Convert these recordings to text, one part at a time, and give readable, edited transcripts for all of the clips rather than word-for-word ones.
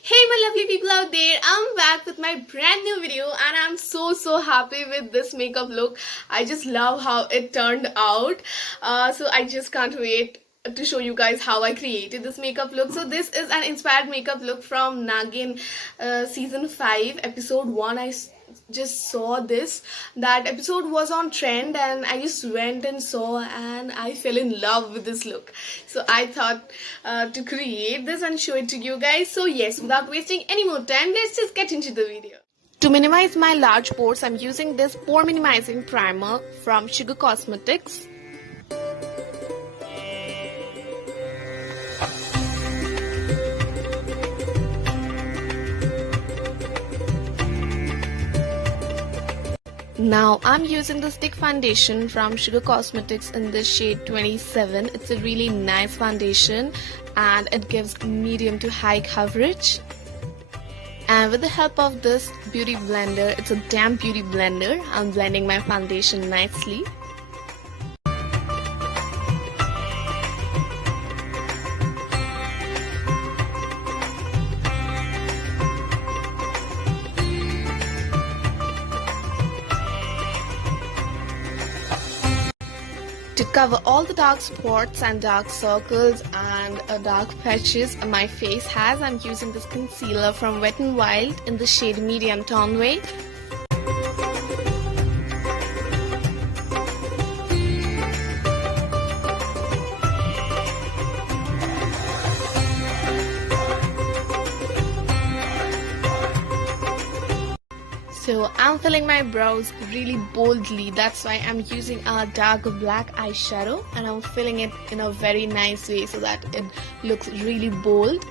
Hey my lovely people out there, I'm back with my brand new video and I'm so happy with this makeup look. I just love how it turned out. So I just can't wait to show you guys how I created this makeup look. So this is an inspired makeup look from Nagin season 5 episode 1. Just saw this, that episode was on trend and I just went and saw and I fell in love with this look. So I thought to create this and show it to you guys. So yes, without wasting any more time, let's just get into the video. To minimize my large pores, I'm using this pore minimizing primer from Sugar Cosmetics. Now I'm using the stick foundation from Sugar Cosmetics in the shade 27. It's a really nice foundation and it gives medium to high coverage. And with the help of this beauty blender, it's a damp beauty blender, I'm blending my foundation nicely. To cover all the dark spots and dark circles and dark patches my face has, I'm using this concealer from Wet n Wild in the shade Medium Tawny. So I'm filling my brows really boldly, that's why I'm using a dark black eyeshadow and I'm filling it in a very nice way so that it looks really bold.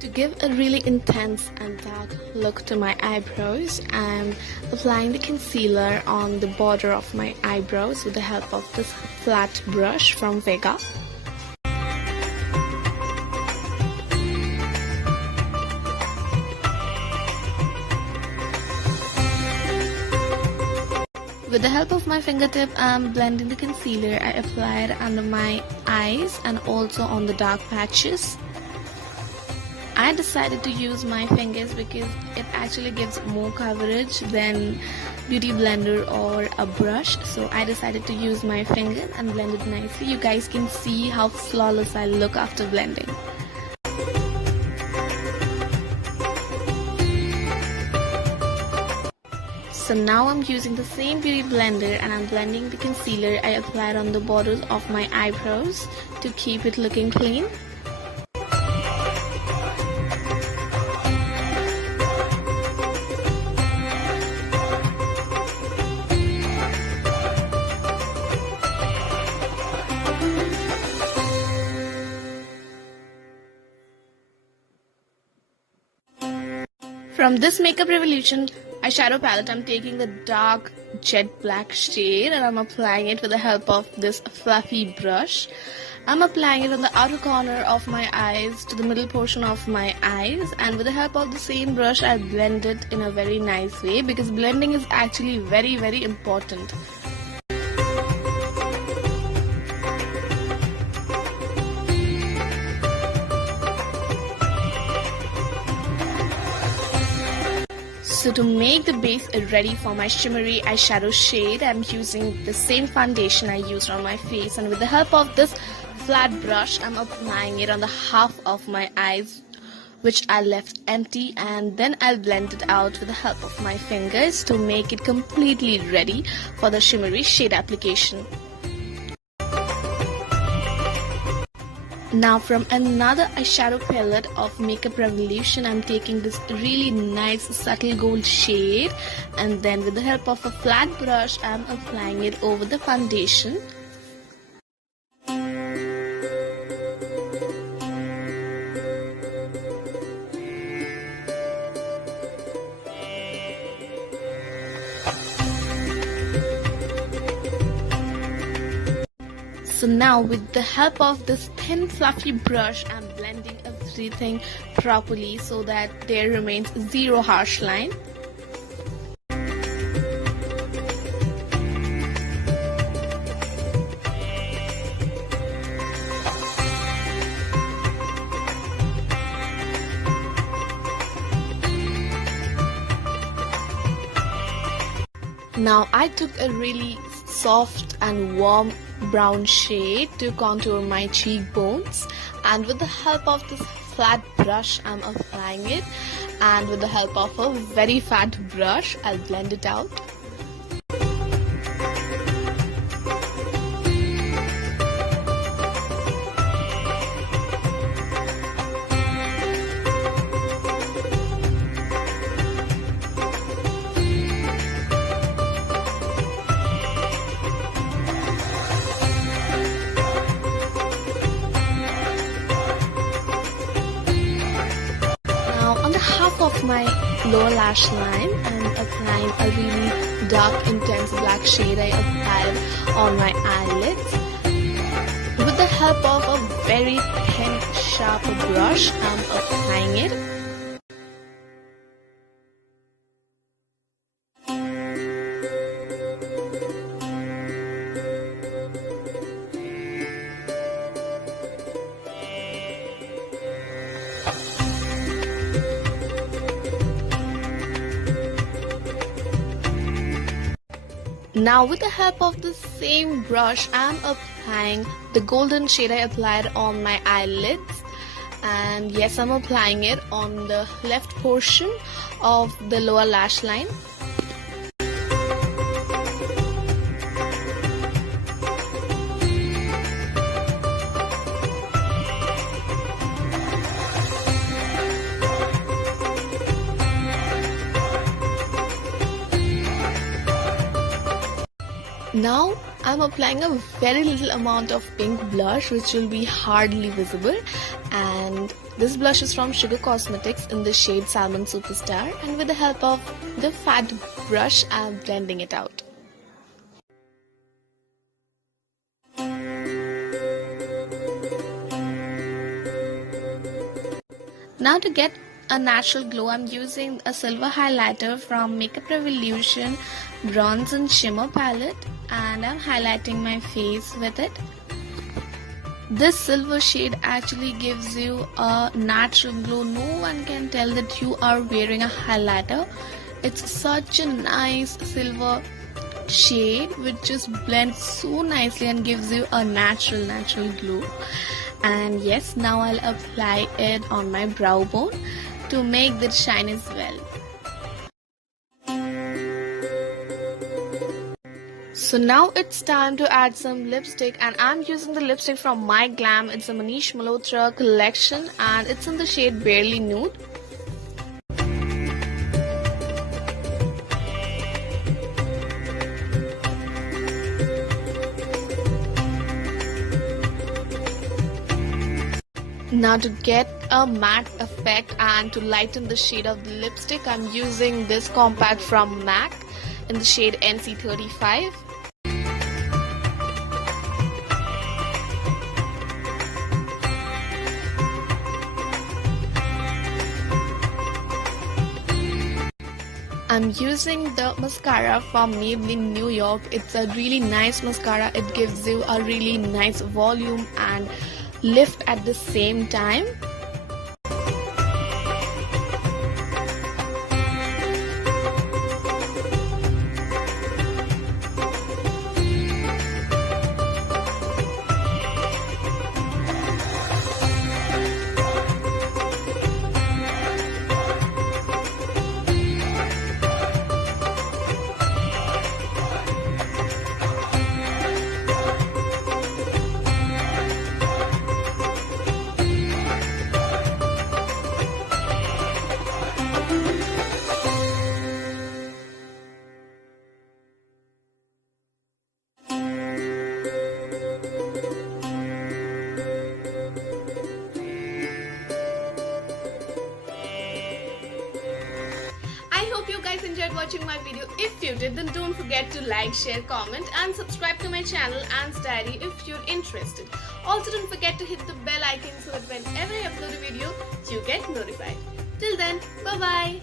To give a really intense and dark look to my eyebrows, I'm applying the concealer on the border of my eyebrows with the help of this flat brush from Vega. With the help of my fingertip, I'm blending the concealer. I apply it under my eyes and also on the dark patches. I decided to use my fingers because it actually gives more coverage than beauty blender or a brush. So I decided to use my finger and blend it nicely. You guys can see how flawless I look after blending. So now I'm using the same beauty blender and I'm blending the concealer I applied on the borders of my eyebrows to keep it looking clean. From this Makeup Revolution eyeshadow palette, I'm taking the dark jet black shade and I'm applying it with the help of this fluffy brush. I'm applying it on the outer corner of my eyes to the middle portion of my eyes, and with the help of the same brush I blend it in a very nice way because blending is actually very important. So to make the base ready for my shimmery eyeshadow shade, I'm using the same foundation I used on my face, and with the help of this flat brush, I'm applying it on the half of my eyes which I left empty, and then I'll blend it out with the help of my fingers to make it completely ready for the shimmery shade application. Now from another eyeshadow palette of Makeup Revolution, I'm taking this really nice subtle gold shade and then with the help of a flat brush, I'm applying it over the foundation. So now with the help of this thin fluffy brush, I'm blending everything properly so that there remains zero harsh line. Now I took a really soft and warm brown shade to contour my cheekbones, and with the help of this flat brush I'm applying it, and with the help of a very fat brush I'll blend it out. Half of my lower lash line, I'm applying a really dark intense black shade I applied on my eyelids. With the help of a very thin sharp brush, I'm applying it. Now with the help of the same brush, I'm applying the golden shade I applied on my eyelids, and yes, I'm applying it on the left portion of the lower lash line. Now I'm applying a very little amount of pink blush which will be hardly visible, and this blush is from Sugar Cosmetics in the shade Salmon Superstar, and with the help of the fat brush I'm blending it out. Now to get a natural glow, I'm using a silver highlighter from Makeup Revolution Bronze and Shimmer palette, and I'm highlighting my face with it. This silver shade actually gives you a natural glow. No one can tell that you are wearing a highlighter. It's such a nice silver shade which just blends so nicely and gives you a natural glow. And yes, now I'll apply it on my brow bone to make that shine as well. So now it's time to add some lipstick, and I'm using the lipstick from My Glam. It's a Manish Malothra collection and it's in the shade Barely Nude. Now to get a matte effect and to lighten the shade of the lipstick, I'm using this compact from MAC in the shade NC35. I'm using the mascara from Maybelline New York. It's a really nice mascara. It gives you a really nice volume and lift at the same time. hope you guys enjoyed watching my video. If you did, then don't forget to like, share, comment and subscribe to my channel Anne's Diary if you're interested. Also don't forget to hit the bell icon so that whenever I upload a video, you get notified. Till then, bye bye.